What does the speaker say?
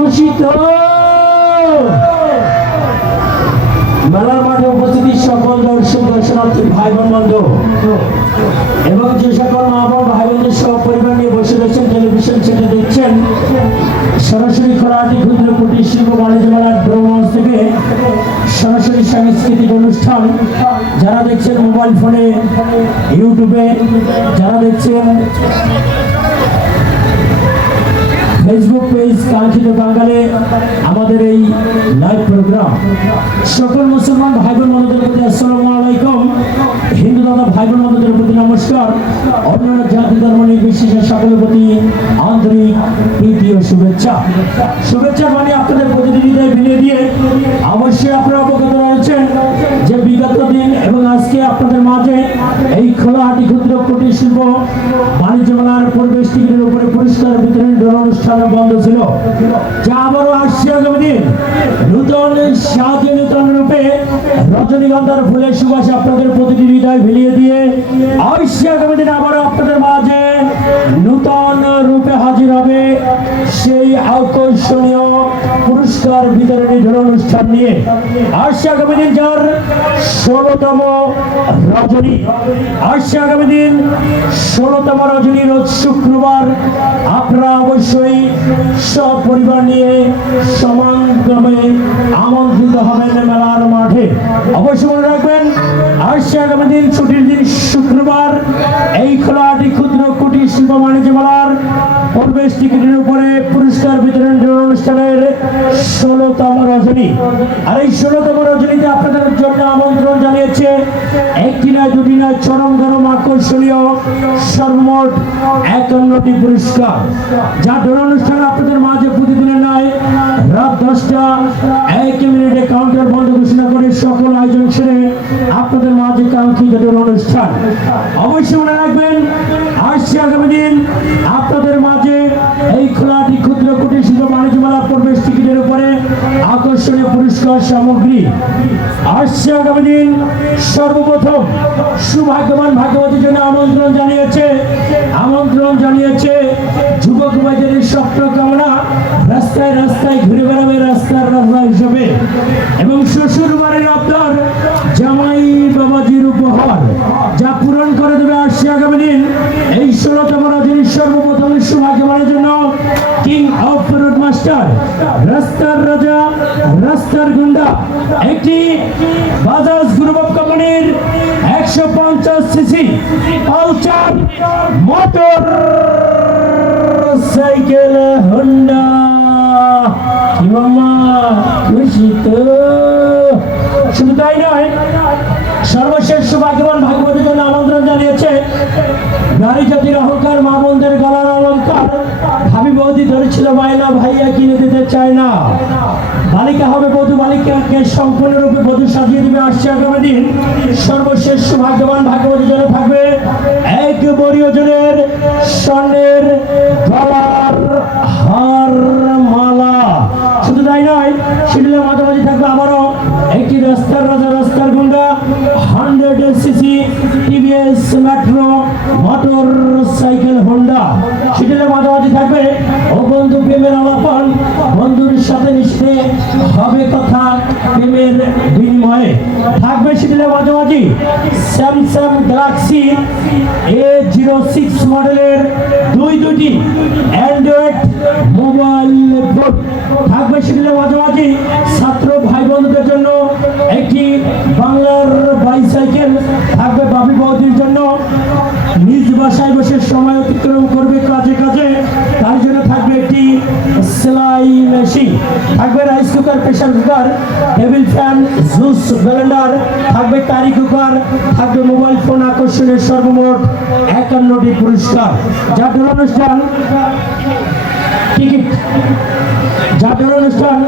ঘোষিত মেলার মাঠে উপস্থিত সকল দর্শক দর্শনার্থী ভাই বোন বন্ধু এবং যে সকল মা বাবা ভাই বোনদের সব পরিবার নিয়ে বসে রয়েছেন টেলিভিশন সেটে দেখছেন সরাসরি খোলাহাটি ক্ষুদ্র কুটির শিল্প বাণিজ্য মেলার ব্রহ্মঞ্চ থেকে সরাসরি সাংস্কৃতিক অনুষ্ঠান। যারা দেখছেন মোবাইল ফোনে, ইউটিউবে, যারা দেখছেন ফেসবুক পেজ কাঙ্ক্ষিত বাঙালি আমাদের এই লাইভ প্রোগ্রাম, সকল মুসলমান ভাই বোন বন্ধুদের প্রতি আসসালামু আলাইকুম, হিন্দু দাদা ভাই বোন বন্ধুদের প্রতি নমস্কার, অন্যান্য জাতি ধর্ম নির্বিশেষে সকলের প্রতি আন্তরিক প্রীতি ও শুভেচ্ছা। শুভেচ্ছা মানে আপনাদের প্রতিনিধিদের বিলিয়ে দিয়ে অবশ্যই আপনারা অবগত রয়েছেন যে বিগত দিন এবং আজকে আপনাদের মাঝে এই খোলাহাটি ক্ষুদ্র কুটির শিল্প বাণিজ্য মেলার পরিবেশ টিকিটের উপরে পুরস্কার বিতরণ অনুষ্ঠান বন্ধ ছিল, যা আবারও আসছে আগামী দিন নূতন সাজে নূতন রূপে রজনীগন্ধার ফুলের সুবাস আপনাদের প্রতিটি হৃদয় ভিলিয়ে দিয়ে অবশ্যই আগামী দিন আবারও আপনাদের মাঝে নূতন রূপে হাজির হবে সেই আকর্ষণীয় পুরস্কার বিতরণী অনুষ্ঠান নিয়ে। আসছে আগামী দিন যার 16তম রজনী, আসছে আগামী দিন 16তম রজনী রোজ শুক্রবার। আপনারা অবশ্যই সব পরিবার নিয়ে সমানক্রমে আমন্ত্রিত হবেন মেলার মাঠে। অবশ্যই মনে রাখবেন আসছে আগামী দিন ছুটির দিন শুক্রবার এই খোলাহাটি ক্ষুদ্র কুটির শিল্প বাণিজ্য মেলার পরিবেশ টিকিটের উপরে পুরস্কার বিতরণ অনুষ্ঠানের 16তম রজনী। আর এই 16তম রজনীতে আপনাদের জন্য আমন্ত্রণ জানিয়েছে একটি নয় দুটি নয় চরম গরম আকর্ষণীয় সর্বমোট 51টি পুরস্কার, যা অনুষ্ঠান আপনাদের মাঝে প্রতিদিনের নয় রাত 10টা 1 মিনিটে কাউন্টার বন্ধ ঘোষণা করে সকল আয়োজন সেরে আপনাদের মাঝে কাঙ্ক্ষিত অনুষ্ঠান। অবশ্যই মনে রাখবেন আসছে আগামী দিন আপনাদের মাঝে এই খোলাহাটি ক্ষুদ্র কুটির শিল্প বাণিজ্য মেলা পরিবেশ টিকিটের উপরে আকর্ষণীয় পুরস্কার সামগ্রী। আসছে আগামী দিন সর্বপ্রথম সুভাগ্যবান ভাগ্যবতীর জন্য আমন্ত্রণ জানিয়েছে যুবক ভাইদের স্বপ্ন কামনা রাস্তায় রাস্তায় ঘুরে বেড়াবে রাস্তার রাস্তা হিসেবে, এবং শ্বশুর বাড়ির আবদার জামাই বাবাজির উপহার যা পূরণ করে দেবে আসছে আগামী দিন এই 16তম রজনীর সর্বপ্রথম সুভাগ্যবানের জন্য কিং অফ রোড মাস্টার, রাস্তার রাজা, রাস্তার গুন্ডা, একটি বাজাজ গ্রুপ অফ কোম্পানির 150 CC Pulsar motor cycle Honda. কি মামা খুশি তো? শুধু তাই নয়, সর্বশেষ সৌভাগ্যবান ভাগ্যবতীর জন্য আমন্ত্রণ জানিয়েছে নারী জাতির অহংকার, মা বোনদের গলার অলঙ্কার, ভাবি বৌদি ধরেছিল বায়না, ভাইয়া কিনে দিতে চায় না, বালিকা হবে বধূ, বালিকাকে সম্পূর্ণরূপে বধূ সাজিয়ে দিবে আসছে আগামী দিন সর্বশেষ সৌভাগ্যবান ভাগ্যবতীর জন্য থাকবে এক বড়ি ওজনের স্বর্ণের গলার হার মালা। শুধু তাই নয়, শিডিউলের মাঝামাঝি থাকবে আবারও একটি রাস্তার রাজা, রাস্তার গুন্ডা 100 cc TVS Metro motorcycle Honda. শিডিউলের মাঝামাঝি থাকবে ও বন্ধু প্রেমের আলাপন, বন্ধুর সাথে মিশতে হবে কথা প্রেমের বিনিময়ে। থাকবে শিডিউলের মাঝামাঝি স্যামসাং গ্যালাক্সি A06 মডেলের দুটি অ্যান্ড্রয়েড মোবাইল ফোন। থাকবে শিডিউলের মাঝামাঝি ছাত্র ভাই বন্ধুদের জন্য একটি বাংলার বাইসাইকেল। থাকবে বাপি বৌদির জন্য নিজ বাসায় বসে সময় অতিক্রম করবে কাজে কাজে, তার জন্য থাকবে একটি সেলাই মেশিন। থাকবে rice cooker, pressure cooker, table fan, juice Blender, থাকবে কারি কুকার, থাকবে মোবাইল ফোন। আকর্ষণের সর্বমোট 51টি পুরস্কার। যাদের অনুষ্ঠান টিকিট, যাদের অনুষ্ঠান